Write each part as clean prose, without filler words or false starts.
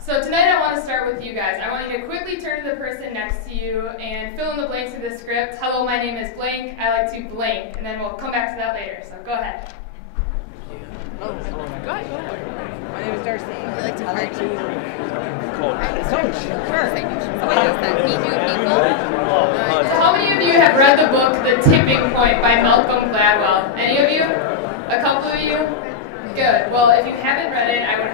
So tonight I want to start with you guys. I want you to quickly turn to the person next to you and fill in the blanks of the script. Hello, my name is blank. I like to blank, and then we'll come back to that later. So go ahead. Go ahead. My name is Darcy. I like to party. Coach. Sure. What is that? Meet new people? So how many of you have read the book The Tipping Point by Malcolm Gladwell? Any of you? A couple of you? Good. Well, if you haven't read it, I would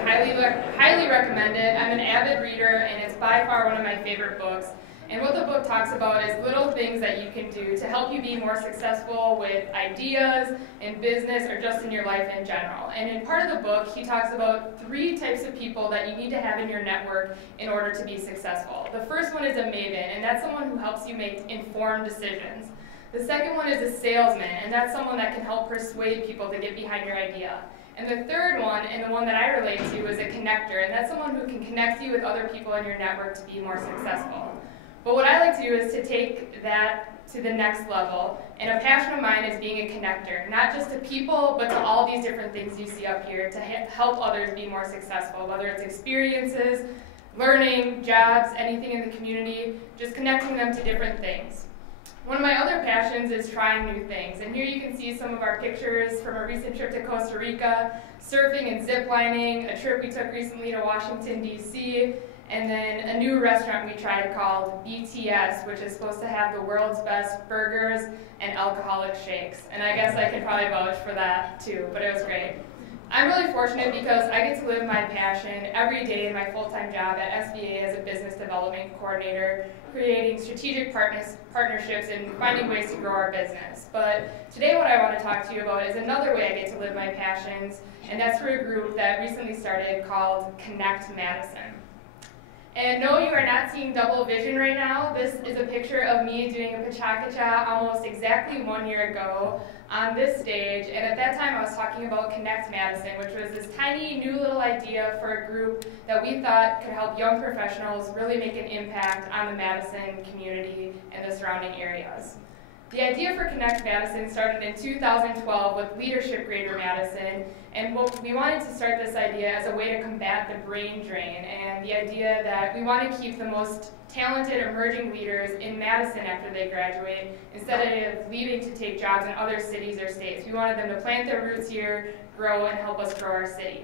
highly recommend it. I'm an avid reader, and it's by far one of my favorite books. And what the book talks about is little things that you can do to help you be more successful with ideas in business or just in your life in general. And in part of the book, he talks about 3 types of people that you need to have in your network in order to be successful. The first one is a maven, and that's someone who helps you make informed decisions. The second one is a salesman, and that's someone that can help persuade people to get behind your idea. And the third one, and the one that I relate to, is a connector, and that's someone who can connect you with other people in your network to be more successful. But what I like to do is to take that to the next level, and a passion of mine is being a connector, not just to people, but to all these different things you see up here to help others be more successful, whether it's experiences, learning, jobs, anything in the community, just connecting them to different things. One of my other passions is trying new things, and here you can see some of our pictures from a recent trip to Costa Rica, surfing and ziplining, a trip we took recently to Washington, D.C., and then a new restaurant we tried called BTS, which is supposed to have the world's best burgers and alcoholic shakes. And I guess I could probably vouch for that too, but it was great. I'm really fortunate because I get to live my passion every day in my full-time job at SBA as a business development coordinator, creating strategic partnerships and finding ways to grow our business. But today what I want to talk to you about is another way I get to live my passions, and that's through a group that recently started called Connect Madison. And no, you are not seeing double vision right now. This is a picture of me doing a Pecha almost exactly 1 year ago on this stage. And at that time I was talking about Connect Madison, which was this tiny new little idea for a group that we thought could help young professionals really make an impact on the Madison community and the surrounding areas. The idea for Connect Madison started in 2012 with Leadership Greater Madison, and we wanted to start this idea as a way to combat the brain drain, and the idea that we want to keep the most talented emerging leaders in Madison after they graduate, instead of leaving to take jobs in other cities or states. We wanted them to plant their roots here, grow, and help us grow our city.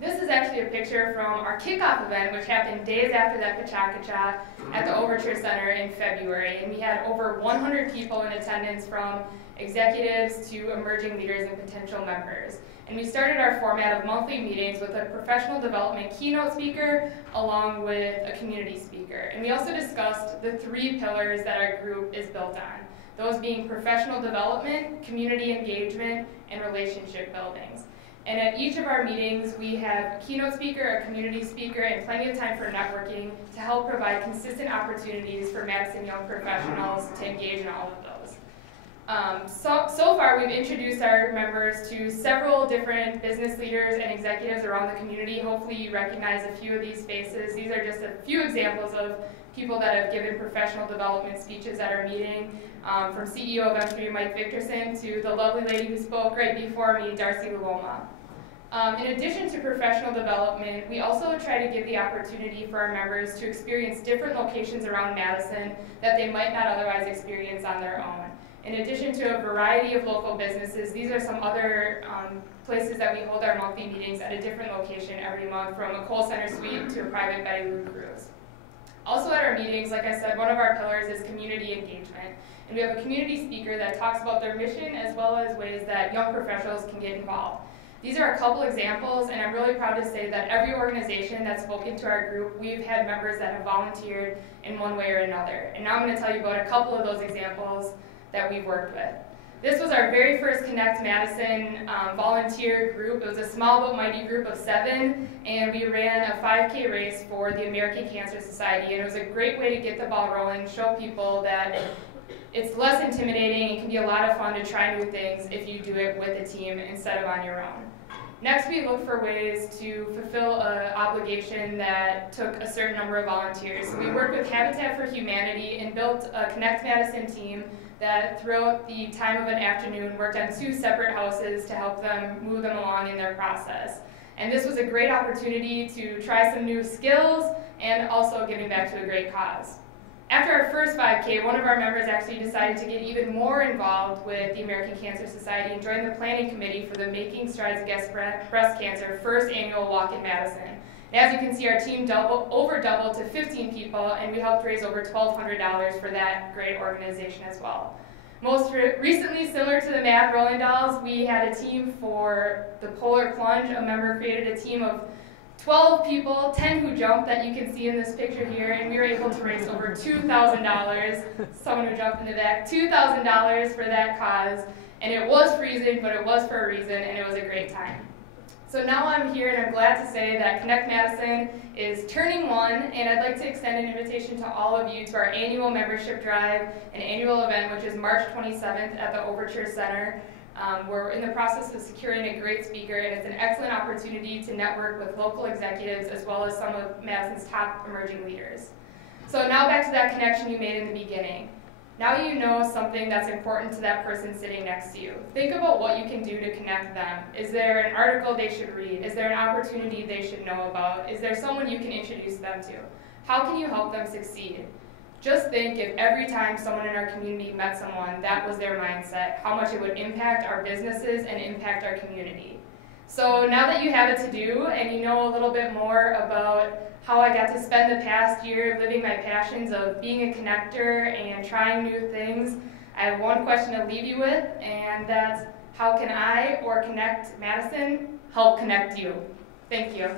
This is actually a picture from our kickoff event, which happened days after that Pecha at the Overture Center in February. And we had over 100 people in attendance, from executives to emerging leaders and potential members. And we started our format of monthly meetings with a professional development keynote speaker along with a community speaker. And we also discussed the 3 pillars that our group is built on, those being professional development, community engagement, and relationship buildings. And at each of our meetings, we have a keynote speaker, a community speaker, and plenty of time for networking to help provide consistent opportunities for Madison young professionals to engage in all of those. So far, we've introduced our members to several different business leaders and executives around the community. Hopefully you recognize a few of these faces. These are just a few examples of people that have given professional development speeches at our meeting, from CEO of M3 Mike Victorson to the lovely lady who spoke right before me, Darcy Luoma. In addition to professional development, we also try to give the opportunity for our members to experience different locations around Madison that they might not otherwise experience on their own. In addition to a variety of local businesses, these are some other places that we hold our monthly meetings at a different location every month, from a Cole Center suite to a private Betty Lou cruise. Also at our meetings, like I said, one of our pillars is community engagement. And we have a community speaker that talks about their mission as well as ways that young professionals can get involved. These are a couple examples, and I'm really proud to say that every organization that's spoken to our group, we've had members that have volunteered in one way or another. And now I'm going to tell you about a couple of those examples that we've worked with. This was our very first Connect Madison volunteer group. It was a small but mighty group of 7, and we ran a 5K race for the American Cancer Society, and it was a great way to get the ball rolling, show people that it's less intimidating. It can be a lot of fun to try new things if you do it with a team instead of on your own. Next, we looked for ways to fulfill an obligation that took a certain number of volunteers. So we worked with Habitat for Humanity and built a Connect Madison team that throughout the time of an afternoon worked on 2 separate houses to help them move them along in their process. And this was a great opportunity to try some new skills and also giving back to a great cause. After our first 5K, one of our members actually decided to get even more involved with the American Cancer Society and join the planning committee for the Making Strides Against Breast Cancer first annual walk in Madison. And as you can see, our team over doubled to 15 people, and we helped raise over $1,200 for that great organization as well. Most recently, similar to the Mad Rolling Dolls, we had a team for the Polar Plunge. A member created a team of 12 people, 10 who jumped that you can see in this picture here, and we were able to raise over $2,000. Someone who jumped in the back, $2,000 for that cause. And it was freezing, but it was for a reason, and it was a great time. So now I'm here, and I'm glad to say that Connect Madison is turning 1, and I'd like to extend an invitation to all of you to our annual membership drive, an annual event, which is March 27th at the Overture Center. We're in the process of securing a great speaker, and it's an excellent opportunity to network with local executives as well as some of Madison's top emerging leaders. So now back to that connection you made in the beginning. Now you know something that's important to that person sitting next to you. Think about what you can do to connect them. Is there an article they should read? Is there an opportunity they should know about? Is there someone you can introduce them to? How can you help them succeed? Just think if every time someone in our community met someone, that was their mindset, how much it would impact our businesses and impact our community. So now that you have it to do and you know a little bit more about how I got to spend the past year living my passions of being a connector and trying new things, I have one question to leave you with, and that's how can I or Connect Madison help connect you? Thank you.